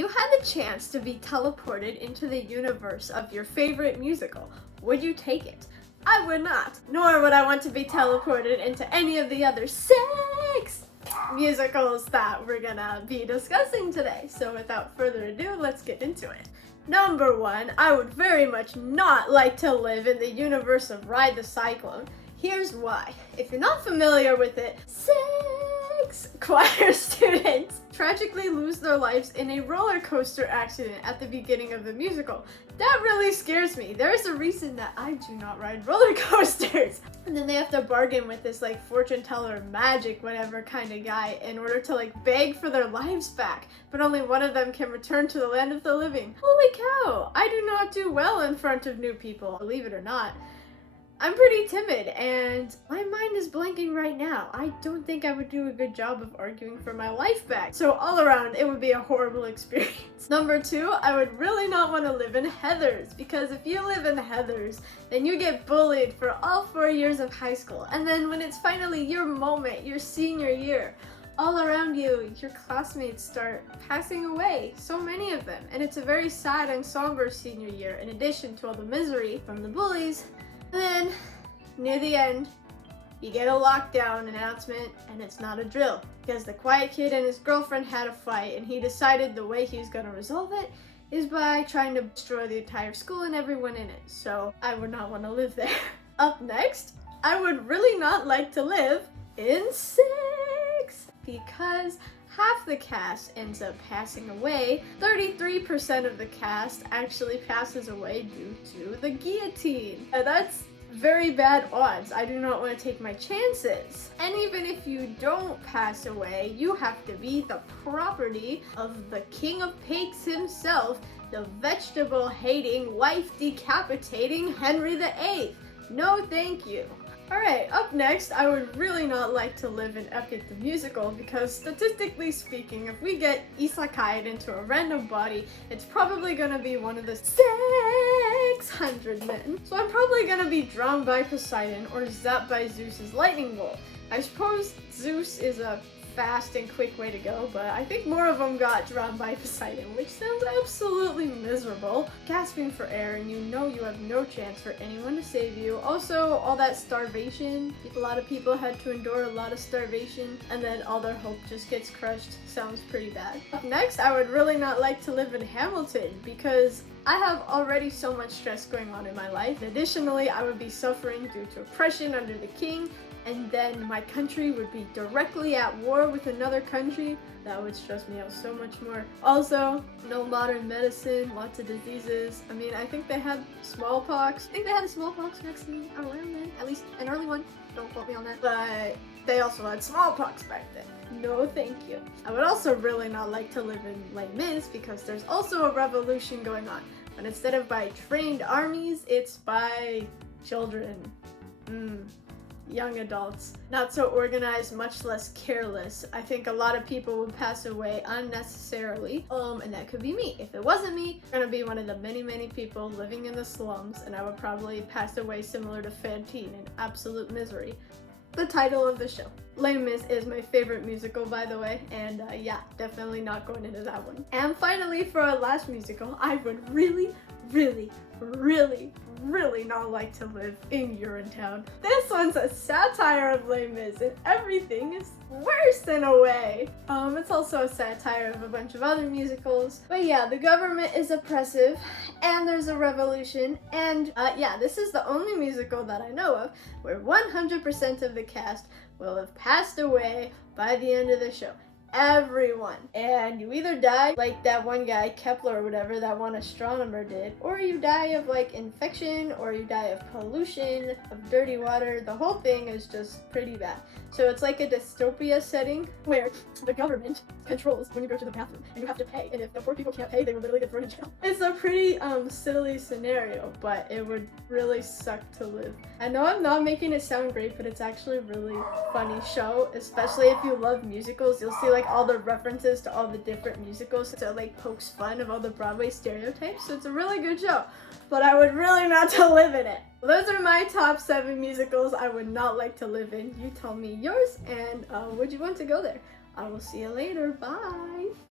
you had the chance to be teleported into the universe of your favorite musical, would you take it? I would not, nor would I want to be teleported into any of the other 6 musicals that we're gonna be discussing today. So without further ado, let's get into it. Number 1, I would very much not like to live in the universe of Ride the Cyclone. Here's why. If you're not familiar with it, 6 choir students tragically lose their lives in a roller coaster accident at the beginning of the musical. That really scares me. There's a reason that I do not ride roller coasters. And then they have to bargain with this like fortune teller, magic, whatever kind of guy in order to like beg for their lives back. But only one of them can return to the land of the living. Holy cow! I do not do well in front of new people, believe it or not. I'm pretty timid and my mind is blanking right now. I don't think I would do a good job of arguing for my life back. So all around, it would be a horrible experience. Number 2, I would really not want to live in Heathers, because if you live in Heathers, then you get bullied for all 4 years of high school. And then when it's finally your moment, your senior year, all around you, your classmates start passing away, so many of them. And it's a very sad and somber senior year, in addition to all the misery from the bullies. And then, near the end, you get a lockdown announcement, and it's not a drill. Because the quiet kid and his girlfriend had a fight, and he decided the way he's gonna resolve it is by trying to destroy the entire school and everyone in it. So, I would not want to live there. Up next, I would really not like to live in 6, because half the cast ends up passing away. 33% of the cast actually passes away due to the guillotine. That's very bad odds. I do not want to take my chances. And even if you don't pass away, you have to be the property of the king of pigs himself, the vegetable-hating, wife-decapitating Henry VIII. No thank you. Alright, up next, I would really not like to live in Epic the Musical, because statistically speaking, if we get isekai'd into a random body, it's probably gonna be one of the 600 men. So I'm probably gonna be drowned by Poseidon or zapped by Zeus's lightning bolt. I suppose Zeus is a fast and quick way to go, but I think more of them got drowned by Poseidon, which sounds absolutely miserable. Gasping for air, and you know you have no chance for anyone to save you. Also, all that starvation. A lot of people had to endure a lot of starvation, and then all their hope just gets crushed. Sounds pretty bad. Up next, I would really not like to live in Hamilton, because I have already so much stress going on in my life. Additionally, I would be suffering due to oppression under the king, and then my country would be directly at war with another country. That would stress me out so much more. Also, no modern medicine, lots of diseases. I mean, I think they had smallpox. I think they had a smallpox vaccine around then, at least an early one. Don't quote me on that. But they also had smallpox back then. No thank you. I would also really not like to live in Les Mis, because there's also a revolution going on. But instead of by trained armies, it's by children. Young adults. Not so organized, much less careless. I think a lot of people would pass away unnecessarily. And that could be me. If it wasn't me, I'm gonna be one of the many people living in the slums, and I would probably pass away similar to Fantine in absolute misery. The title of the show. Les Mis is my favorite musical, by the way, and yeah, definitely not going into that one. And finally, for our last musical, I would really not like to live in Urinetown. This one's a satire of Les Mis, and everything is worse in a way. It's also a satire of a bunch of other musicals. But yeah, the government is oppressive, and there's a revolution, and yeah, this is the only musical that I know of where 100% of the cast will have passed away by the end of the show. Everyone. And you either die like that one guy, Kepler or whatever, that one astronomer did, or you die of like infection, or you die of pollution, of dirty water. The whole thing is just pretty bad. So it's like a dystopia setting where the government controls when you go to the bathroom and you have to pay, and if the poor people can't pay, they will literally get thrown in jail. It's a pretty silly scenario, but it would really suck to live. I know I'm not making it sound great, but it's actually a really funny show, especially if you love musicals. You'll see like all the references to all the different musicals, so it like pokes fun of all the Broadway stereotypes. So it's a really good show, but I would really not to live in it. Those are my top 7 musicals I would not like to live in. You tell me yours, and would you want to go there? I will see you later. Bye!